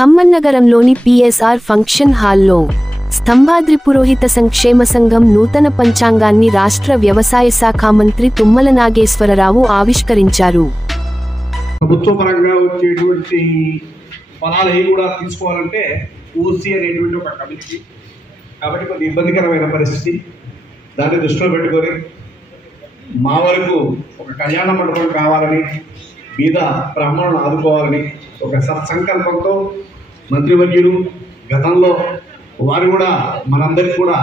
ఖమ్మం నగరంలోని PSR function హాల్లో స్తంభాద్రి పురోహిత సంక్షేమ సంఘం నూతన పంచాంగాన్ని రాష్ట్ర వ్యవసాయ శాఖ మంత్రి తుమ్మల నాగేశ్వరరావు ఆవిష్కరించారు. ప్రభుత్వ పరంగా వచ్చేటువంటి ఫలాలు ఏవి కూడా తీసుకోవాలంటే ఓసీ అనేటువంటి ఒక కమిటీ, కాబట్టి కొంచెం ఇబ్బందికరమైన పరిస్థితి. దాన్ని దృష్టిలో పెట్టుకొని మా వరకు ఒక కళ్యాణ మండపం కావాలని, బీద బ్రాహ్మణులను ఆదుకోవాలని ఒక సత్సంకల్పంతో మంత్రివర్యులు గతంలో వారు కూడా మనందరికీ కూడా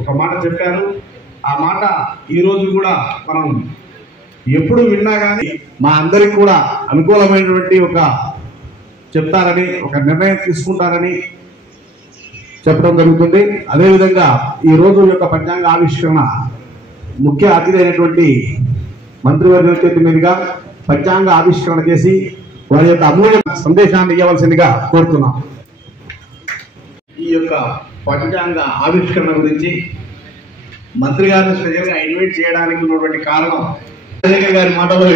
ఒక మాట చెప్పారు. ఆ మాట ఈరోజు కూడా మనం ఎప్పుడు విన్నా కానీ మా అందరికి కూడా అనుకూలమైనటువంటి ఒక చెప్తారని, ఒక నిర్ణయం తీసుకుంటారని చెప్పడం జరుగుతుంది. అదేవిధంగా ఈరోజు యొక్క పంచాంగ ఆవిష్కరణ ముఖ్య అతిథి అయినటువంటి మంత్రివర్యుల చేతి మీదుగా పంచాంగ ఆవిష్కరణ చేసి వారి యొక్క అమూల్య సందేశాన్ని ఇవ్వవలసిందిగా కోరుతున్నాం. ఈ యొక్క పంచాంగ ఆవిష్కరణ గురించి మంత్రి గారిని స్పెషల్గా ఇన్వైట్ చేయడానికి ఉన్నటువంటి కారణం గారి మాటలో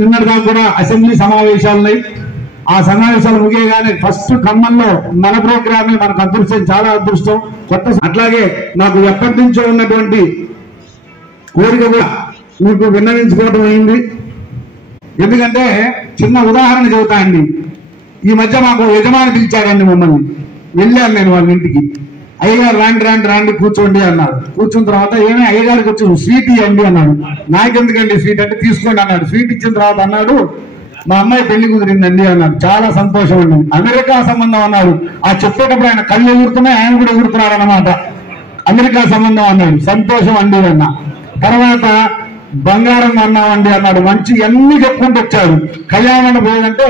నిన్నటిగా కూడా అసెంబ్లీ సమావేశాలున్నాయి. ఆ సమావేశాలు ముగియగానే ఫస్ట్ ఖమ్మంలో మన ప్రోగ్రామే మనకు అదృష్టం, చాలా అదృష్టం. కొత్త అట్లాగే నాకు ఎప్పటి నుంచో ఉన్నటువంటి కోరిక కూడా మీకు విన్నవించుకోవడం అయింది. ఎందుకంటే చిన్న ఉదాహరణ చెబుతా అండి. ఈ మధ్య మాకు యజమాని పిలిచాడండి, మమ్మల్ని. వెళ్ళాను నేను వాళ్ళ ఇంటికి. అయ్యగారు రాండి రాండి రాండి కూర్చోండి అన్నాడు. కూర్చున్న తర్వాత ఏమే అయ్యగారికి వచ్చి స్వీట్ ఇవ్వండి అన్నాడు. నాకెందుకండి స్వీట్ అంటే తీసుకోండి అన్నాడు. స్వీట్ ఇచ్చిన తర్వాత అన్నాడు, మా అమ్మాయి పెళ్లి కుదిరిందండి అన్నాడు. చాలా సంతోషం అండి. అమెరికా సంబంధం అన్నాడు. ఆ చెప్పేటప్పుడు ఆయన కళ్ళు ఎగురుతున్నాయి, ఆయన కూడా ఎగురుతున్నాడు అన్నమాట. అమెరికా సంబంధం అన్నాడు. సంతోషం అండి అన్న. తర్వాత బంగారం అన్నామండి అన్నాడు. మంచి అన్ని చెప్పుకుంటూ వచ్చాడు. కళ్యాణ పోయేదంటే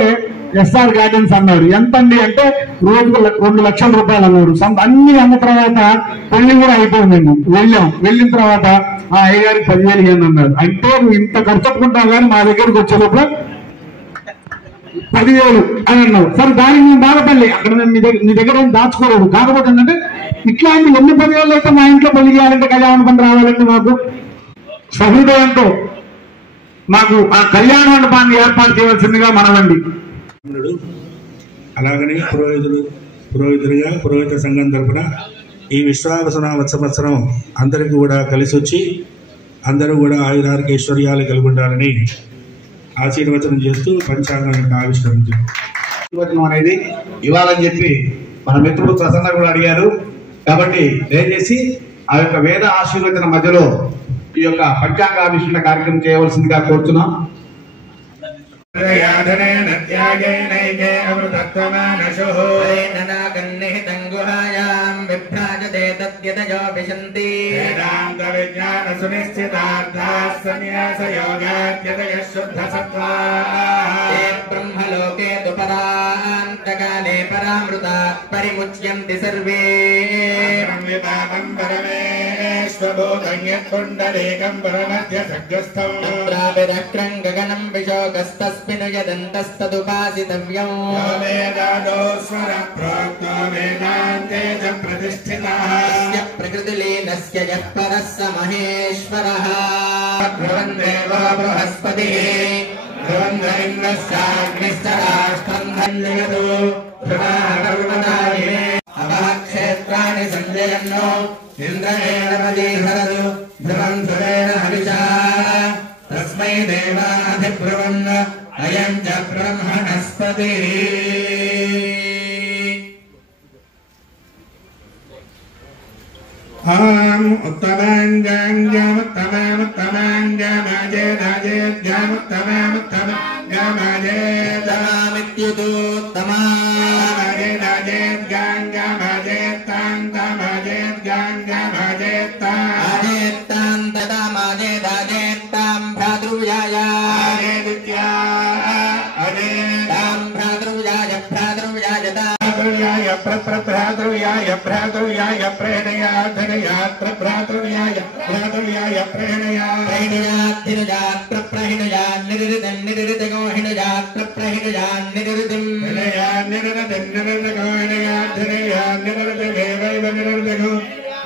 ఎస్ఆర్ గార్డెన్స్ అన్నాడు. ఎంత అండి అంటే రోజుకు 2 లక్షల రూపాయలు అన్నాడు. అన్ని అన్న తర్వాత పెళ్లి కూడా అయిపోయిందండి. వెళ్ళిన తర్వాత ఆ అయ్యగారికి 10,000 ఇవ్వండి అన్నాడు. అంటే నువ్వు ఇంత ఖర్చు పెట్టుకుంటావు కానీ మా దగ్గరికి వచ్చే లోపల 10,000 అని అన్నావు. సరే దానికి మేము బాధపడలే, అక్కడ మీ దగ్గర దాచుకోలేదు. కాకపోతే ఏంటంటే ఇట్లాంటి ఎన్ని 10,000 అయితే మా ఇంట్లో పెళ్లి చేయాలంటే కళ్యాణ మండపం రావాలంటే మాకు సహృదయంతో మాకు ఆ కళ్యాణ మండపాన్ని ఏర్పాటు చేయవలసిందిగా మనవండి. అలాగని పురోహితులుగా పురోహిత సంఘం తరపున ఈ విశ్వావసన సంవత్సరం అందరికీ కూడా కలిసి వచ్చి అందరూ కూడా ఆయురారోగ్యైశ్వర్యాలు కలిగి ఉండాలని ఆశీర్వచనం చేస్తూ పంచాంగం యొక్క ఆవిష్కరించారు అనేది ఇవ్వాలని చెప్పి మన మిత్రుడు ప్రసన్న కూడా అడిగారు. కాబట్టి దయచేసి ఆ యొక్క వేద ఆశీర్వచన మధ్యలో ఈ యొక్క పంచాంగ ఆవిష్కరణ కార్యక్రమం చేయవలసిందిగా కోరుతున్నాం. బ్రహ్మలోకే దుపరాంతకాలే పరామృతా పరిముచ్యంతి సర్వే కుండలేకం పరమధ్య సగ్గస్థం ప్రావిరక్రం గగనం విశోకస్తస్మిన్ యదంతస్తదుపాసితవ్యం వేదాదోస్వర ప్రోక్తో వేదాంతే చ ప్రతిష్ఠితః ప్రకృతిలీనస్య యః పరః స మహేశ్వరః ధ్రువం దేవో బృహస్పతిః ధ్రువం ఇంద్రశ్చాగ్నిశ్చరాష్ట్రం ధన్యయతు ధ్రువాకర్మణాయినే అవాక్షేత్రాణి సంజయన్నో ఇంద్రేణ పదీహరదు ధ్రువం ధ్రువేణ హవిషా తస్మై దేవాధిబ్రువన్ అయం చ బ్రహ్మణస్పతిః. ఓం భ్రాతృవ్యాయ భ్రాతృవ్యాయ ప్రేణయాధనయాత్ర భ్రాతృవ్యాయ భ్రాతృవ్యాయ ప్రేణయాధనయాత్ర ప్రహిణయాన్ నిరిదం నిరిదగోహిణయాత్ర ప్రహిణయాన్ నిరిదం నిరిదం నిరిదగోహిణయాధనయాన్ నిరిదమేవైవ నిరిదగో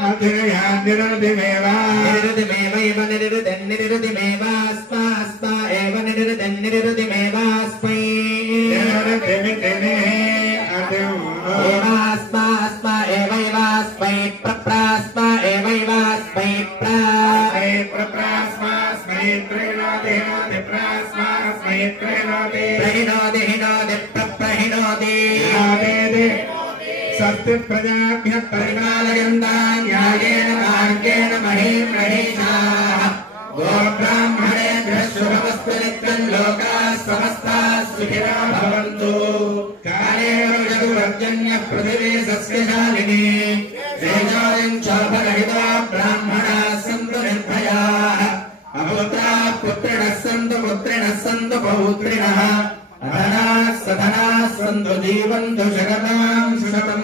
అధనయాన్ నిరిదమేవ నిరిదం నిరిదమేవాస్మా ఏవ నిరిదం నిరిదమేవాస్మై నిరిదమితనే అదే ప్రహిణోతి హిణోతి ప్రహిణోతి సత్య ప్రజాభ్యః పరిపాలయంతాం న్యాయేన మార్గేణ మహీం మహీషాః గోబ్రాహ్మణేభ్యः శుభమస్తు నిత్యం లోకాः సమస్తాः సుఖినో భవంతు కాలే వర్షతు పర్జన్యః పృథివీ సస్యశాలినీ తేజోయం శోభరహితా బ్రాహ్మణాः సంతు నిర్భయాः అపుత్రాः పుత్రిణः సంతు పుత్రిణः సంతు పౌత్రిణः అధనాः సధనాः సంతు జీవంతు శతమాం శతం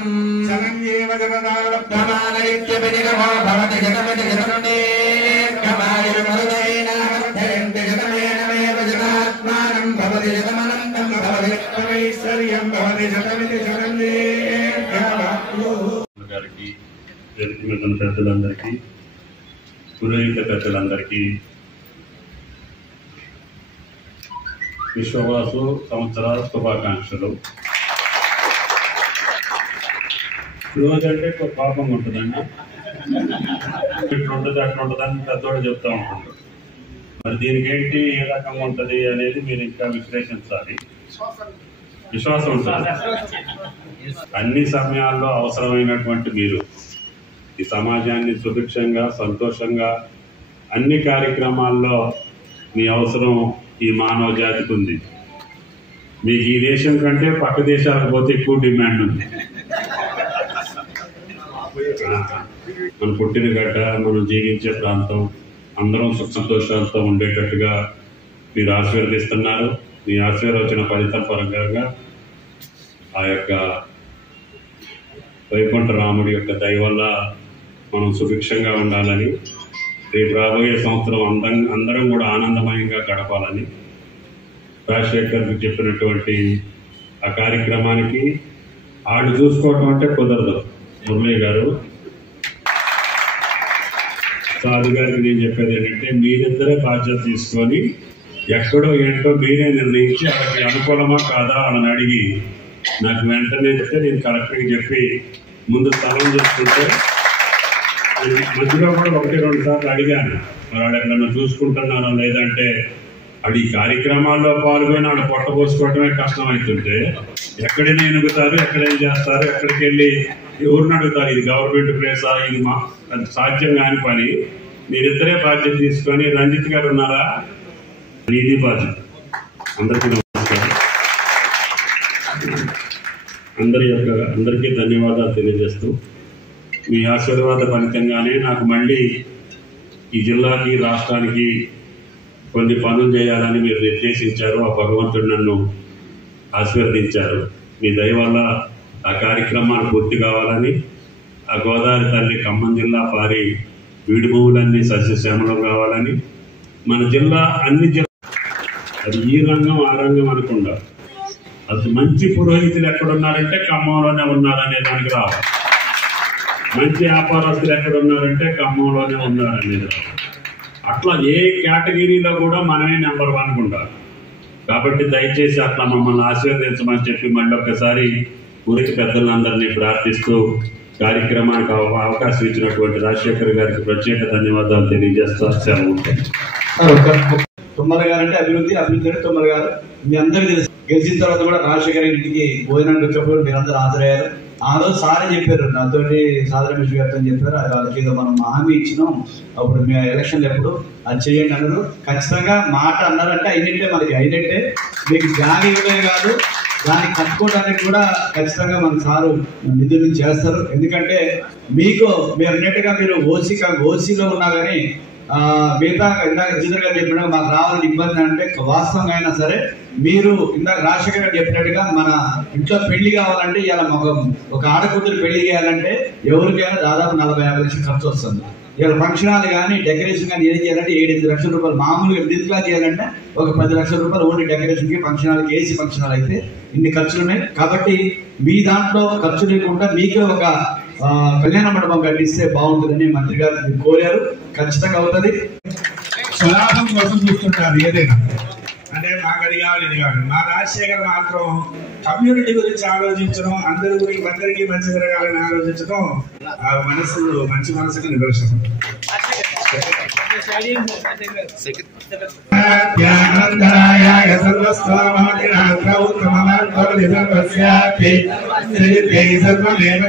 శతంయేవ జగదావృద్ధమానైత్యభినిగమో భవతి శతమితి శతమునేర్ఘమాయుర్మరుదైనావర్ధయంతి శతమేనమేవ జగదాత్మానం భవతి శతమనంతం భవతి శతమైశ్వర్యం భవతి శతమితి గారికి వేదిక పెద్దలందరికీ పురోహిత పెద్దలందరికీ విశ్వవాసు సంవత్సరాల శుభాకాంక్షలు. రోజు అంటే ఒక పాపం ఉంటుందండి, ఇట్లుంటుంది అట్లుంటుంది అని పెద్దవాడు చెప్తూ ఉంటుంటారు. మరి దీనికి ఏంటి ఏ రకంగా ఉంటుంది అనేది మీరు ఇంకా విశ్లేషించాలి. విశ్వాసం ఉంటుంది. అన్ని సమయాల్లో అవసరమైనటువంటి మీరు ఈ సమాజాన్ని సుభిక్షంగా సంతోషంగా అన్ని కార్యక్రమాల్లో మీ అవసరం ఈ మానవ జాతికి ఉంది. మీకు ఈ దేశం కంటే పక్క దేశాలకు పోతే ఎక్కువ డిమాండ్ ఉంది. మన పుట్టిన గడ్డ, మనం జీవించే ప్రాంతం అందరం సుఖ సంతోషాలతో ఉండేటట్టుగా మీరు ఆశీర్వదిస్తున్నారు. మీ ఆశీర్వచన ఫలితం పరంగా ఆ యొక్క వైకుంఠ రాముడి యొక్క దయ వల్ల మనం సుభిక్షంగా ఉండాలని, రేపు రాబోయే సంవత్సరం అందరం కూడా ఆనందమయంగా గడపాలని రాజశేఖర్ చెప్పినటువంటి ఆ కార్యక్రమానికి ఆడు చూసుకోవటం అంటే కుదరదు. మురళీ గారు, సాధు గారికి నేను చెప్పేది ఏంటంటే మీరిద్దరే బాధ్యత తీసుకొని ఎక్కడో ఏంటో మీరే నిర్ణయించి అక్కడికి అనుకూలమా కాదా అని అడిగి నాకు వెంటనే చెప్తే నేను కలెక్టర్కి చెప్పి ముందు స్థలం చేసుకుంటే మధ్యలో కూడా 1-2 సార్లు అడిగాను. మరి వాడు ఎక్కడన్నా చూసుకుంటున్నారా లేదంటే అది కార్యక్రమాల్లో పాల్గొని ఆడ పొట్టపోసుకోవటమే కష్టం అవుతుంటే ఎక్కడైనా ఎనుగుతారు, ఎక్కడేం చేస్తారు, ఎక్కడికి వెళ్ళి ఎవరిని అడుగుతారు. ఇది గవర్నమెంట్ ప్లేసా, ఇది అది సాధ్యం కాని పని. మీరిద్దరే బాధ్యత తీసుకొని, రంజిత్ గారు ఉన్నారా, ఇది బాధ్యత. అందరికీ నమస్కారం. అందరికీ ధన్యవాదాలు తెలియజేస్తూ మీ ఆశీర్వాద ఫలితంగానే నాకు మళ్ళీ ఈ జిల్లాకి రాష్ట్రానికి కొన్ని పనులు చేయాలని మీరు నిర్దేశించారు. ఆ భగవంతుడు నన్ను ఆశీర్వదించారు. మీ దయ వల్ల ఆ కార్యక్రమాలు పూర్తి కావాలని, ఆ గోదావరి తల్లి ఖమ్మం జిల్లా పారి వీడి భూములన్నీ సస్యశ్యామలం కావాలని, మన జిల్లా అన్ని అది ఈ రంగం ఆ రంగం అనకుండా అది మంచి పురోహితులు ఎక్కడున్నారంటే ఖమ్మంలోనే ఉన్నారనే దానికి రావాలి. మంచి వ్యాపారస్తులు ఎక్కడున్నారంటే ఖమ్మంలోనే ఉన్నారనేది రావాలి. అట్లా ఏ కేటగిరీలో కూడా మనమే నెంబర్ 1 ఉండాలి. కాబట్టి దయచేసి అట్లా మమ్మల్ని ఆశీర్వదించమని చెప్పి మళ్ళీ ఒక్కసారి ఊరికి పెద్దలందరినీ ప్రార్థిస్తూ కార్యక్రమానికి అవకాశం ఇచ్చినటువంటి రాజశేఖర్ గారికి ప్రత్యేక ధన్యవాదాలు తెలియజేస్తా సెలవు. తుమ్మల గారు అంటే అభివృద్ధి అంటే తుమ్మల గారు మీ అందరికీ తెలుసు. గెలిచిన తర్వాత కూడా రాజశేఖర్ ఇంటికి భోజనానికి వచ్చినప్పుడు మీరందరూ హాజరయ్యారు. ఆ రోజు సారే చెప్పారు, నాతోటి సాదర రమేష్ గారితో చెప్పారు, అది వాళ్ళకి ఏదో మనం హామీ ఇచ్చినాం అప్పుడు మీ ఎలక్షన్లు ఎప్పుడు అది చేయండి అన్నారు. ఖచ్చితంగా మాట అన్నారంటే అయినట్టే, మనకి అయినట్టే. మీకు జాగా ఇవ్వలే కాదు, దాన్ని కట్టుకోవడానికి కూడా ఖచ్చితంగా మన సారు నిధులు చేస్తారు. ఎందుకంటే మీకు మీరు అన్నట్టుగా మీరు ఓసీలో ఉన్నా కానీ మిగతా ఇందాక జిదర్ గారు చెప్పినట్టు మాకు రావాలని ఇబ్బంది అంటే వాస్తవంగా అయినా సరే మీరు ఇందాక రాజశేఖర్ గారు చెప్పినట్టుగా మన ఇంట్లో పెళ్లి కావాలంటే ఇలా ఒక ఆడకూతురు పెళ్లి చేయాలంటే ఎవరికైనా దాదాపు 40-50 లక్షలు ఖర్చు వస్తుంది. ఇలా ఫంక్షన్ హాల్ కానీ డెకరేషన్ కానీ ఏం చేయాలంటే 7-8 లక్షల రూపాయలు. మామూలుగా మిడిల్ క్లాస్ చేయాలంటే ఒక 10 లక్షల రూపాయలు ఓన్లీ డెకరేషన్కి, ఫంక్షన్ హాల్కి, ఏసీ ఫంక్షన్ హాల్ అయితే ఇన్ని ఖర్చులు ఉన్నాయి. కాబట్టి మీ దాంట్లో ఖర్చు లేకుండా మీకే ఒక కళ్యాణ మండపం కట్టిస్తే బాగుంటుందని మంత్రి గారు కోరారు. ఖచ్చితంగా అవుతుంది. స్వలాభం కోసం చూస్తుంటారు ఏదైనా అంటే మాకు అది కావాలి ఇది కావాలి. మా రాజశేఖర్ మాత్రం కమ్యూనిటీ గురించి ఆలోచించడం, అందరికీ మంచి జరగాలని ఆలోచించడం మంచి మనసుకి నిదర్శనం. ध्यानंदरायाय सर्वस्वामादिनाथौ तमनात्मनि सर्वस्यापि श्रीते सर्वमेव